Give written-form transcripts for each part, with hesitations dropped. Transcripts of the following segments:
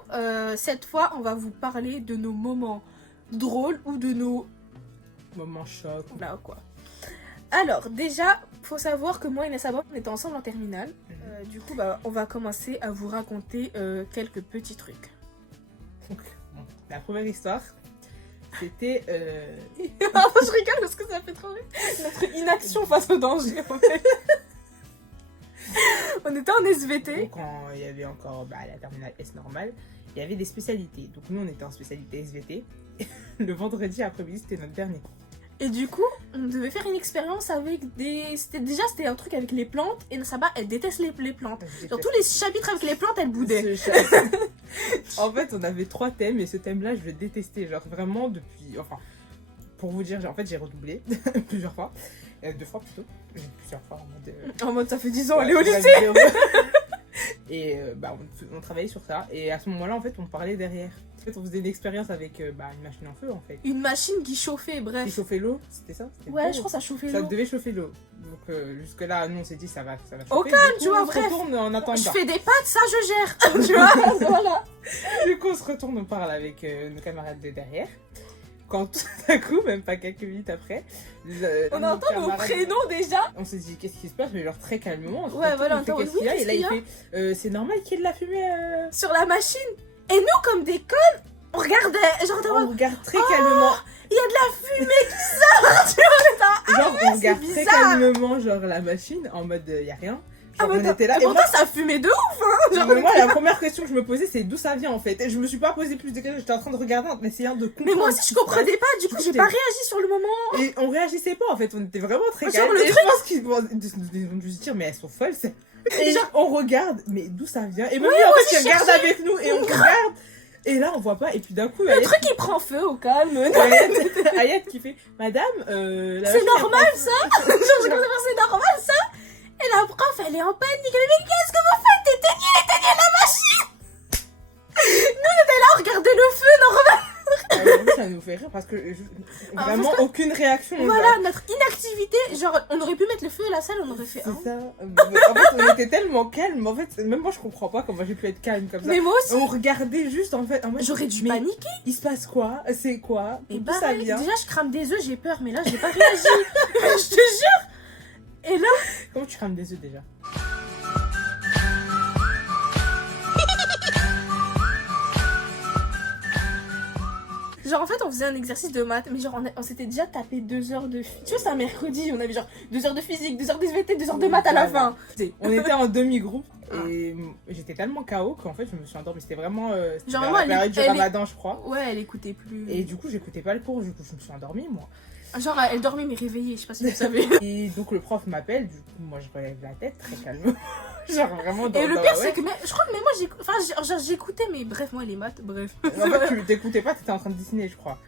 vidéo, cette fois, on va vous parler de nos moments drôles ou de nos Moment choc. là quoi. Alors déjà, faut savoir que moi et Nessaba, on était ensemble en terminale. Du coup, on va commencer à vous raconter quelques petits trucs. Donc, bon, la première histoire, c'était... Je rigole parce que ça fait trop rire. Notre inaction face au danger, en fait. On était en SVT. Donc, quand il y avait encore la terminale S normale, il y avait des spécialités. Donc nous, on était en spécialité SVT. Le vendredi après-midi, c'était notre dernier. Et du coup, on devait faire une expérience avec des... C'était un truc avec les plantes. Et Nessaba, elle déteste les plantes. Dans tous les chapitres avec les plantes, elle boudait. En fait, on avait 3 thèmes et ce thème-là, je le détestais. Genre vraiment depuis... Enfin, pour vous dire, en fait, j'ai redoublé plusieurs fois. 2 fois plutôt. Plusieurs fois en mode... En mode, ça fait 10 ans, elle est Ouais, au lycée. Et on travaillait sur ça. Et à ce moment-là, en fait, on parlait derrière. En fait, on faisait une expérience avec une machine en feu, en fait. Une machine qui chauffait, Qui bref. chauffait l'eau, c'était ça? C'était Ouais, l'eau. je crois que ça chauffait Ça l'eau. devait chauffer l'eau. Donc jusque-là, nous, on s'est dit, ça va chauffer. Au calme, Du coup, tu vois, on se bref. retourne en attendant. Je fais des pâtes, ça je gère. Tu vois, voilà. Du coup, on se retourne, on parle avec nos camarades de derrière. Quand tout à coup, même pas quelques minutes après, On entend nos prénoms déjà. On s'est dit, qu'est-ce qui se passe? Mais genre très calmement. Ouais, voilà, on on fait, entend, qu'est-ce qu'il y a? oui, Et là, qu'est-ce il fait, c'est normal qu'il y ait de la fumée. Sur la machine. Et nous, comme des connes, on regardait. Genre, On regarde très calmement. il y a de la fumée qui sort. Tu vois, Genre, on regarde c'est très bizarre. calmement, genre la machine, en mode, il y a rien. Genre, mais on était là. Et pourtant, ça fumait de ouf. Hein. Genre, Moi, la première question que je me posais, c'est d'où ça vient en fait. Et je me suis pas posé plus de questions, j'étais en train de regarder en essayant de comprendre. mais moi aussi, je comprenais pas. Du coup, j'ai pas réagi sur le moment. Et on réagissait pas en fait, on était vraiment très Genre, calmes. le Et truc- je pense qu'ils ont dû se dire, mais elles sont folles. Et Genre- on regarde, mais d'où ça vient? Et même Oui, lui, en moi fait, aussi, il regarde cherchais. avec nous et on regarde. Et là, on voit pas. Et puis d'un coup, Le truc, il prend feu au calme. Ayat qui fait, madame, C'est normal ça. Genre, j'ai commencé à voir, c'est normal ça. Et la prof, elle est en panique. Elle dit, mais qu'est-ce que vous faites? Éteignez la machine. Nous, on était là, à regarder le feu, normal. Ça nous fait rire parce que Ah, vraiment parce que- aucune réaction. Voilà, notre inactivité. Genre, on aurait pu mettre le feu à la salle, on aurait fait. C'est Hein. ça. En fait, on était tellement calme. En fait, même moi, je comprends pas comment j'ai pu être calme comme ça. Mais moi aussi, On regardait juste en fait. En mode, j'aurais dû mais paniquer. il se passe quoi? C'est quoi? Et D'où ça pareil, vient? déjà, je crame des œufs, j'ai peur, mais là, j'ai pas réagi. Je te jure. Et là, Comment tu crames des œufs déjà? genre, en fait, on faisait un exercice de maths, mais genre, on s'était déjà tapé 2 heures de... Tu vois, c'est un mercredi, on avait genre 2 heures de physique, 2 heures de SVT, 2 heures de maths à la fin. On était en demi-groupe et j'étais tellement KO qu'en fait je me suis endormie. C'était vraiment c'était Genre, vers moi, la période du elle est- ramadan, je crois. Ouais, elle écoutait plus. Et du coup, j'écoutais pas le cours, du coup, je me suis endormie moi. Genre, elle dormait mais réveillée, je sais pas si vous savez. Et donc le prof m'appelle, du coup, moi je relève la tête très calmement. Genre vraiment dans Et le dans- pire, ouais. c'est que je crois que moi, j'écoutais, mais bref, moi, les maths, bref. En fait, tu t'écoutais pas, t'étais en train de dessiner, je crois.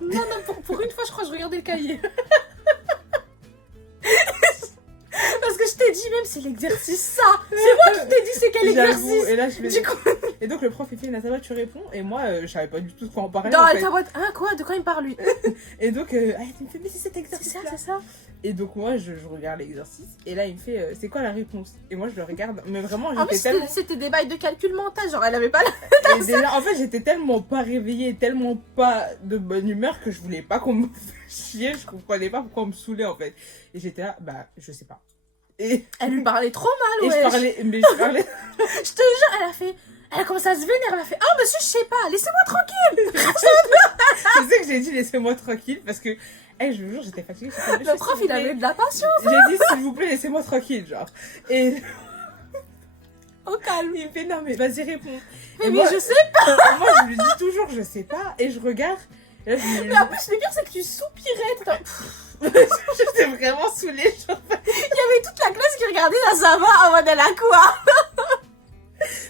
Non, pour une fois, je crois que je regardais le cahier. Parce que je t'ai dit même, c'est l'exercice ça. C'est moi qui t'ai dit c'est quel J'avoue, exercice. et là je fais... Du coup, Et donc le prof il fait, Nathalie, tu réponds, et moi je savais pas du tout de quoi en parler. dans en elle fait. tabote, hein, quoi? De quoi il me parle lui? Et donc il me fait, mais c'est cet C'est exercice ça, là. c'est ça. Et donc moi je regarde l'exercice, et là il me fait, c'est quoi la réponse? Et moi je le regarde, mais vraiment En j'étais plus, tellement... c'était des bails de calcul mental, genre elle avait pas la... Et déjà, en fait j'étais tellement pas réveillée, tellement pas de bonne humeur que je voulais pas qu'on me fasse chier, je comprenais pas pourquoi on me saoulait en fait. Et j'étais là, je sais pas. Et, Elle lui parlait trop mal, et ouais. je parlais... Je te jure, elle a commencé à se vénérer, elle a fait, oh monsieur, je sais pas, laissez-moi tranquille. Je sais que j'ai dit laissez-moi tranquille parce que, je vous jure, j'étais fatiguée. Le prof, il avait de la passion. J'ai dit s'il vous plaît, laissez-moi tranquille, genre. Et Au calme. il me fait non, mais vas-y, réponds. Mais, Et mais moi, je sais moi, je lui dis toujours je sais pas, et je regarde. Et là, Mais en plus, le pire, c'est que tu soupirais. j'étais vraiment saoulée. Genre, Il y avait toute la classe qui regardait la Zama en mode elle a quoi?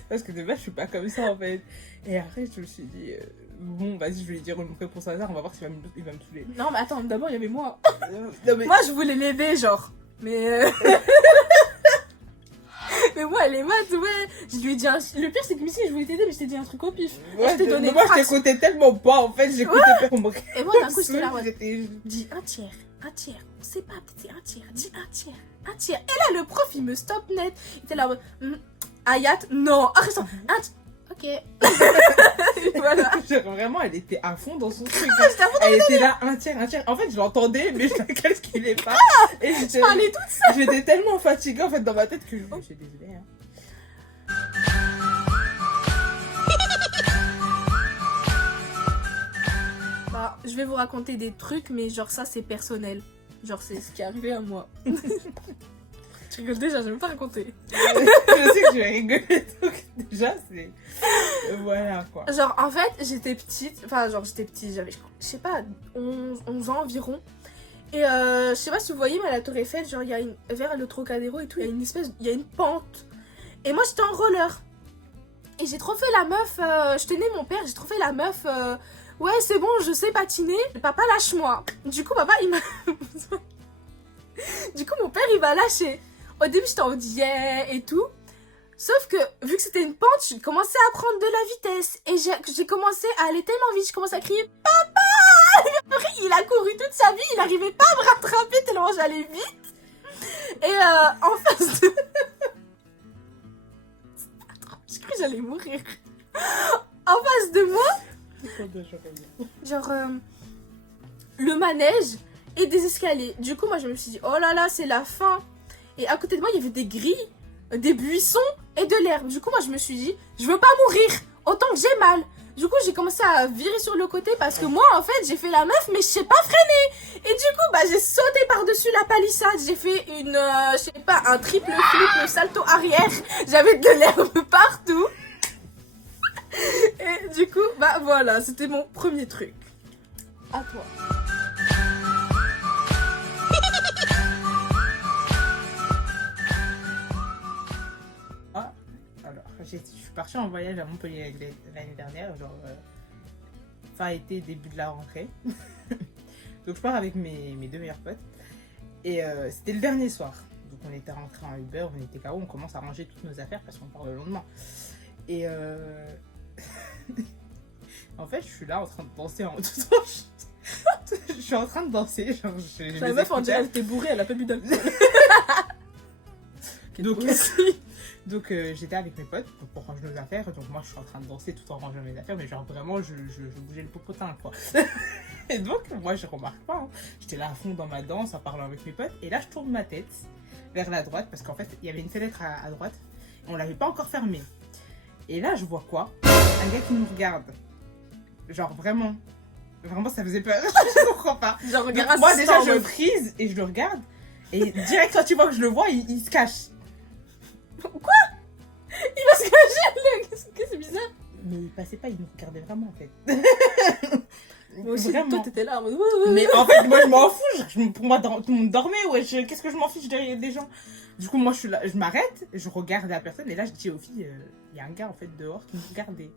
parce que de base, je suis pas comme ça en fait. Et après, je me suis dit, bon, vas-y, je vais lui dire une réponse au hasard, on va voir s'il va me saouler. Non, mais attends, d'abord, il y avait moi. Non, mais... Moi, je voulais l'aider, genre. Mais. Mais moi, les maths, ouais. Je lui ai dit Le pire, c'est que Missy, je voulais t'aider, mais je t'ai dit un truc au pif. Ouais, je t'ai donné mais moi, je fraction. t'écoutais tellement pas en fait, j'écoutais pas pour me Et moi, d'un coup, j'étais là, ouais. J'étais- Dis un tiers, on sait pas, peut-être c'est un tiers, dis un tiers. Et là, le prof, il me stoppe net. Il était là, Ayat, non. Ah, reste, ok, ok. Voilà. Genre, vraiment, elle était à fond dans son truc. J'étais à fond Elle était là, un tiers. En fait, je l'entendais, mais je la calculais pas. Et Je parlais toute seule. j'étais tellement fatiguée, en fait, dans ma tête que je suis désolée. Hein. Bah, je vais vous raconter des trucs, mais genre ça, c'est personnel. Genre, c'est ce qui est arrivé à moi. Je rigole déjà, je vais même pas raconter. Je sais que je vais rigoler, donc déjà, c'est... Voilà, quoi. Genre, en fait, j'étais petite, j'avais, je sais pas, 11 ans environ. Et je sais pas si vous voyez, mais à la Tour Eiffel, genre, il y a vers le Trocadéro et tout, il y a une pente. Et moi, j'étais en roller. Et j'ai trop fait la meuf, je tenais mon père, j'ai trop fait la meuf, ouais, c'est bon, je sais patiner, papa, lâche-moi. Du coup, papa, il m'a... Du coup, mon père, il m'a lâché. Au début, j'étais en mode yeah et tout. Sauf que, vu que c'était une pente, j'ai commencé à prendre de la vitesse. Et j'ai commencé à aller tellement vite, j'ai commencé à crier « Papa !» Il a couru toute sa vie, il n'arrivait pas à me rattraper tellement j'allais vite. Et en face de... J'ai cru que j'allais mourir. En face de moi, genre, le manège et des escaliers. Du coup, moi, je me suis dit « Oh là là, c'est la fin !» Et à côté de moi, il y avait des grilles, des buissons et de l'herbe. Du coup, moi, je me suis dit, je veux pas mourir, autant que j'ai mal. Du coup, j'ai commencé à virer sur le côté parce que moi, en fait, j'ai fait la meuf, mais je sais pas freiner. Et du coup, bah, j'ai sauté par-dessus la palissade. J'ai fait je sais pas, un triple flip, salto arrière. J'avais de l'herbe partout. Et du coup, bah, voilà, c'était mon premier truc. À toi. Je suis partie en voyage à Montpellier l'année dernière, genre fin été, début de la rentrée. Donc je pars avec mes deux meilleurs potes. Et c'était le dernier soir. Donc on était rentrés en Uber, on était KO, on commence à ranger toutes nos affaires parce qu'on part le lendemain. Et en fait, je suis là en train de danser en tout temps. Je suis en train de danser. Genre, La meuf, on dirait, elle était bourrée, elle a pas bu d'alcool. Donc j'étais avec mes potes pour ranger nos affaires, donc moi je suis en train de danser tout en rangeant mes affaires, mais genre vraiment je bougeais le popotin quoi. Et donc moi je remarque pas, hein. J'étais là à fond dans ma danse en parlant avec mes potes, et là je tourne ma tête vers la droite parce qu'en fait il y avait une fenêtre à droite, et on l'avait pas encore fermée. Et là je vois quoi? Un gars qui nous regarde, genre vraiment ça faisait peur, je comprends pas. Genre, Donc, moi déjà je frise et je le regarde, et direct quand tu vois que je le vois, il se cache. Quoi? Il va se cacher, qu'est-ce que c'est bizarre. Mais il passait pas, il nous regardait vraiment en fait. Moi aussi, vraiment. toi t'étais là. Mais en fait, moi je m'en fous. Pour moi, tout le monde dormait. Ouais, qu'est-ce que je m'en fiche derrière des gens? Du coup, moi je suis là, je m'arrête, je regarde la personne et là je dis aux filles, il y a un gars en fait dehors qui nous regardait.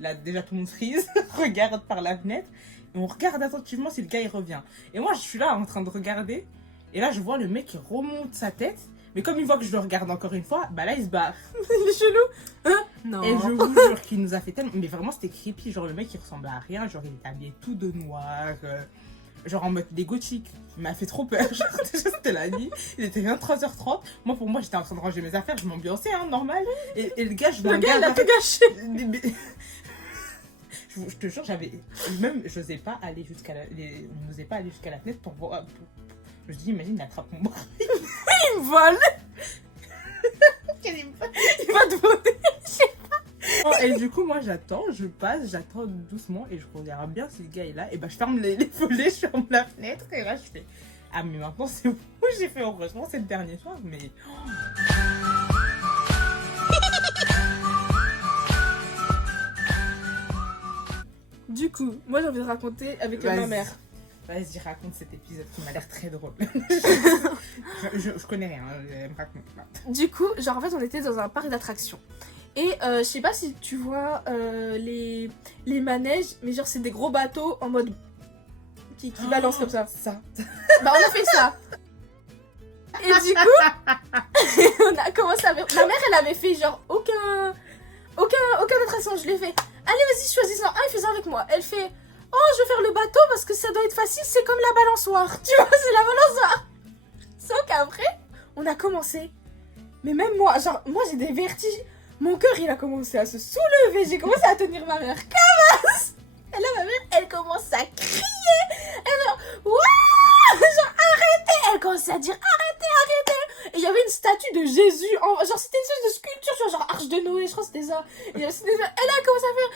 Là déjà tout le monde frise, regarde par la fenêtre et on regarde attentivement si le gars il revient. Et moi je suis là en train de regarder et là je vois le mec qui remonte sa tête. Mais comme il voit que je le regarde encore une fois, bah là il se barre. Il est chelou. Hein? Non. Et je vous jure qu'il nous a fait tellement... Mais vraiment c'était creepy, genre le mec il ressemblait à rien, genre il était habillé tout de noir, genre en mode des gothiques. Il m'a fait trop peur, genre déjà c'était la nuit, il était 23h30. Moi pour moi j'étais en train de ranger mes affaires, je m'ambiançais, hein, normal. Et le gars, Le gars il a tout gâché. Je te jure, même j'osais pas aller jusqu'à on n'osait pas aller jusqu'à la fenêtre pour voir... Je me dis, imagine, il attrape mon bras. Il me vole. Il va te voler. Je sais pas. Et du coup, moi, j'attends doucement et je regarde bien si le gars est là. Et bah, je ferme les volets, je ferme la fenêtre et là, je fais ah, mais maintenant, c'est bon. J'ai fait heureusement, c'est le dernier soir, mais. Du coup, moi j'ai envie de raconter avec ma mère. Vas-y, raconte cet épisode qui m'a l'air très drôle. je connais rien, elle me raconte pas. Du coup, genre en fait, on était dans un parc d'attractions. Et je sais pas si tu vois les manèges, mais genre c'est des gros bateaux en mode qui balancent comme ça. Ça. Bah on a fait ça. Et du coup, on a commencé à... Ma mère, elle avait fait genre aucun attraction, je l'ai fait. Allez, vas-y, choisis-en un et fais-en avec moi. Elle fait... Oh, je vais faire le bateau parce que ça doit être facile, c'est comme la balançoire. Tu vois, c'est la balançoire. Sauf qu'après, on a commencé. Mais même moi, genre, moi j'ai des vertiges. Mon cœur, il a commencé à se soulever. J'ai commencé à tenir ma mère camasse. Et là, ma mère, elle commence à crier. Elle va, waouh, genre, arrêtez. Elle commence à dire, arrêtez, arrêtez. Et il y avait une statue de Jésus. Genre, c'était une espèce de sculpture, tu vois, genre Arche de Noé, je crois que c'était ça. Et elle a commencé à faire,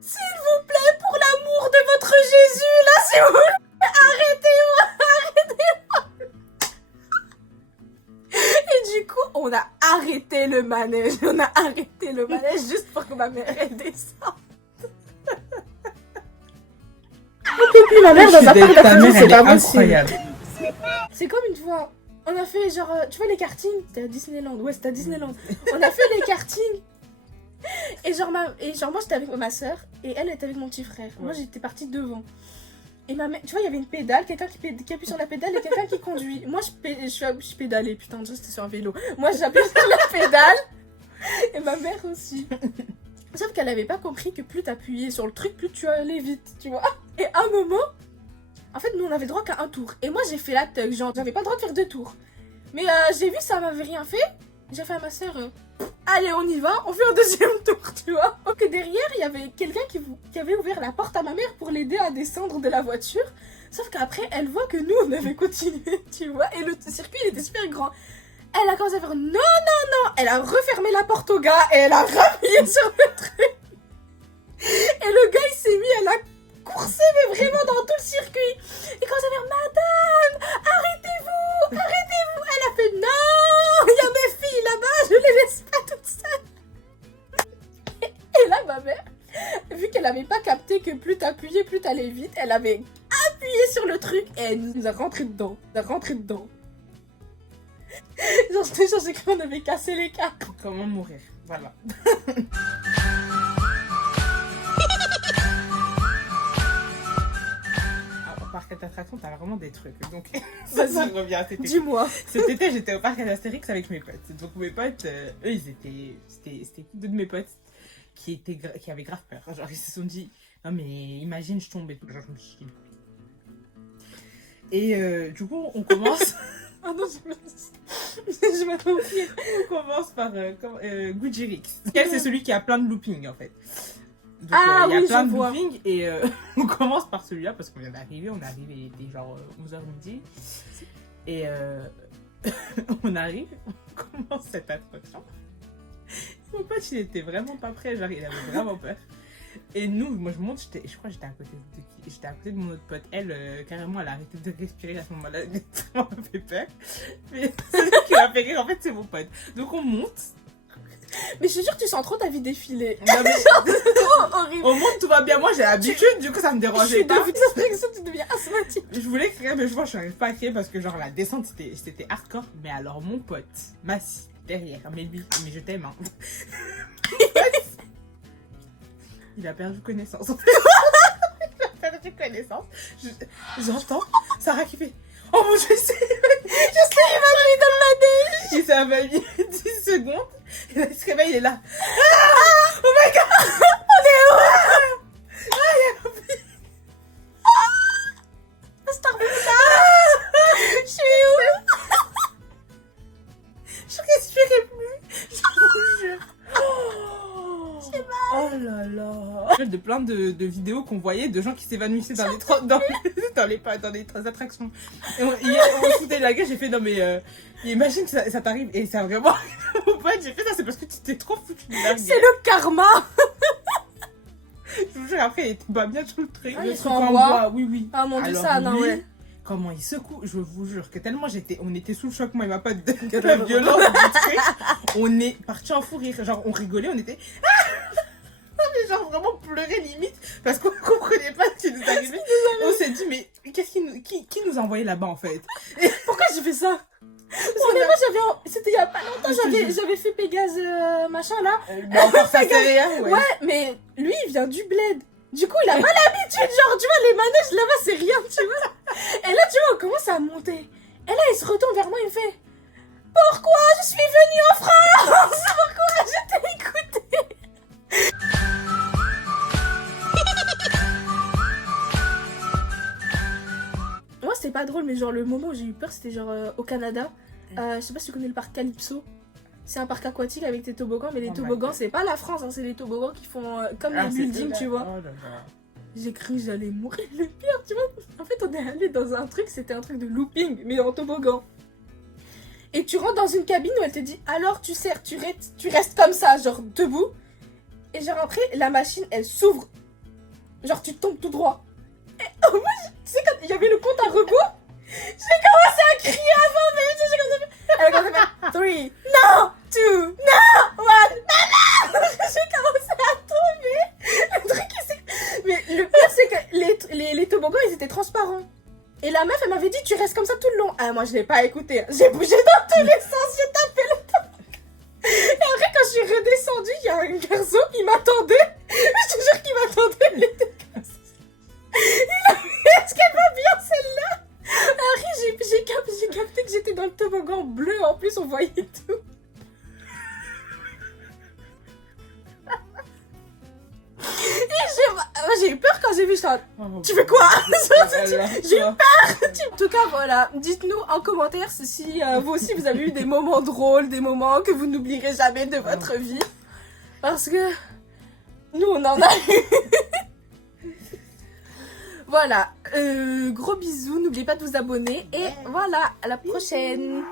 s'il vous plaît, pour l'amour de votre Jésus, là, s'il vous plaît, arrêtez-moi, arrêtez-moi. Et du coup, on a arrêté le manège. On a arrêté le manège juste pour que ma mère, elle descende. Et puis ma mère, dans un parc d'attractions, c'est pas incroyable. C'est comme une fois, on a fait genre, tu vois les kartings, c'était à Disneyland, ouais c'était à Disneyland. On a fait les kartings. Et genre moi j'étais avec ma soeur et elle était avec mon petit frère. Moi j'étais partie devant. Et ma mère, tu vois il y avait une pédale, quelqu'un qui appuie sur la pédale et quelqu'un qui conduit. Moi je pédalais, putain déjà c'était sur un vélo. Moi j'appuie sur la pédale et ma mère aussi. Sauf qu'elle avait pas compris que plus t'appuyais sur le truc, plus tu allais vite, tu vois. Et à un moment, en fait, nous on avait droit qu'à un tour. Et moi j'ai fait la tug, genre j'avais pas le droit de faire 2 tours. Mais j'ai vu que ça m'avait rien fait. J'ai fait à ma soeur, allez on y va, on fait un 2e tour, tu vois. Donc derrière, il y avait quelqu'un qui avait ouvert la porte à ma mère pour l'aider à descendre de la voiture. Sauf qu'après, elle voit que nous on avait continué, tu vois. Et le circuit il était super grand. Elle a commencé à faire non, non, non. Elle a refermé la porte au gars et elle a rappuyé sur le truc. Et le gars il s'est mis, elle a coursé mais vraiment dans tout le circuit. Et quand ça fait madame, arrêtez-vous, arrêtez-vous. Elle a fait non, il y a mes filles là-bas, je les laisse pas toutes seules. Et là ma mère, vu qu'elle avait pas capté que plus t'appuyais, plus t'allais vite, elle avait appuyé sur le truc et elle nous a rentré dedans. Genre, je te jure, j'ai cru qu'on avait cassé les cartes. Comment mourir, voilà. Au parc d'attractions, t'as vraiment des trucs. Donc, ça revient à cet été. Dis-moi. Cet été, j'étais au parc d'Astérix avec mes potes. Donc, mes potes, eux, c'était deux de mes potes qui avaient grave peur. Genre, ils se sont dit, non, mais imagine, je tombe et tout. Genre, je me suis dit. Et du coup, on commence. Ah non, je m'attends au pire. On commence par Gujirix. C'est celui qui a plein de loopings en fait. Donc, il y a plein de loopings et on commence par celui-là parce qu'on vient d'arriver. On est arrivé, il était genre 11h midi. Et on arrive, on commence cette attraction. Mon pote il était vraiment pas prêt, genre il avait vraiment peur. Et nous, moi je monte, je crois que j'étais à côté de mon autre pote. Elle, carrément, elle a arrêté de respirer à ce moment-là. Ça m'a fait peur. Mais celui qui m'a fait rire, en fait, c'est mon pote. Donc on monte. Mais je suis sûre que tu sens trop ta vie défiler. Non, mais... c'est trop horrible. On monte, tout va bien. Moi j'ai l'habitude, du coup ça me dérangeait pas. Tu deviens asthmatique. Je voulais crier, mais je vois, je n'arrive pas à crier parce que genre la descente c'était hardcore. Mais alors mon pote m'assit derrière. Mais je t'aime. Hein. Il a perdu connaissance. Il a perdu connaissance. J'entends Sarah qui fait oh mon Dieu, c'est évanoui dans le manège. Il s'est évanoui 10 secondes. Et là il se réveille, il est là. Ah oh my god. On est où? Ah il a compris. Je suis où? Je respirais plus. Je vous jure. Oh là là. De plein de vidéos qu'on voyait de gens qui s'évanouissaient dans les attractions. Et hier, on foutait de la gueule, j'ai fait non mais imagine que ça t'arrive et ça vraiment mon pote, j'ai fait ça c'est parce que tu t'es trop foutu de la gueule. C'est le karma. Je vous jure après il était pas bien sur le truc. Ah, le il truc en en bois. bois, oui. Ah mon dieu, alors, ça non lui, ouais. Comment il secoue, je vous jure que tellement on était sous le choc moi et ma pote de la violence du truc. On est parti en fou rire, genre on rigolait, on était mais genre vraiment pleurer limite parce qu'on comprenait pas ce qui nous arrivait. On s'est dit mais qu'est-ce qui nous a envoyé là-bas en fait. Et pourquoi j'ai fait ça? Parce que moi c'était il y a pas longtemps, j'avais fait Pégase machin là. Encore ça c'est rien ouais. Ouais mais lui il vient du bled. Du coup il a pas l'habitude, genre tu vois les manèges là-bas c'est rien tu vois. Et là tu vois on commence à monter. Et là il se retourne vers moi il me fait pourquoi je suis venue en France? Pourquoi je t'ai écouté? Moi c'était pas drôle mais genre le moment où j'ai eu peur c'était genre au Canada. Je sais pas si tu connais le parc Calypso. C'est un parc aquatique avec des toboggans, mais les Oh my toboggans, God. c'est pas la France, hein, c'est les toboggans qui font comme Ah, les c'est buildings, eux, là. tu vois. Oh là là. J'ai cru que j'allais mourir. Le pire, tu vois. En fait, on est allé dans un truc, c'était un truc de looping, mais en toboggan. Et tu rentres dans une cabine où elle te dit alors tu sers, tu restes comme ça, genre debout. Et genre après, la machine elle s'ouvre. Genre tu tombes tout droit. Et oh, moi, tu sais, quand il y avait le compte à rebours, j'ai commencé à crier avant, mais tu sais, j'ai commencé à faire. Elle a commencé à faire 3, non, 2, non, 1, non. J'ai commencé à tomber. Le truc, mais le pire, c'est que les toboggans, ils étaient transparents. Et la meuf, elle m'avait dit, tu restes comme ça tout le long. Ah, moi, je l'ai pas écouté. J'ai bougé dans tous les sens, j'ai tapé le toboggan. Et après, quand je suis redescendue, il y a un garçon qui m'attendait. Je te jure qu'il m'attendait, il était comme ça. Il a dit, est-ce qu'elle va bien celle-là? Après, j'ai capté que j'étais dans le toboggan bleu. En plus, on voyait tout. J'ai eu peur quand j'ai vu ça. Oh, Tu fais quoi? elle a J'ai eu peur. peur. En tout cas, voilà. Dites-nous en commentaire si vous aussi vous avez eu des moments drôles, des moments que vous n'oublierez jamais de votre vie. Parce que nous, on en a eu. Voilà. Gros bisous. N'oubliez pas de vous abonner. Et voilà, à la prochaine.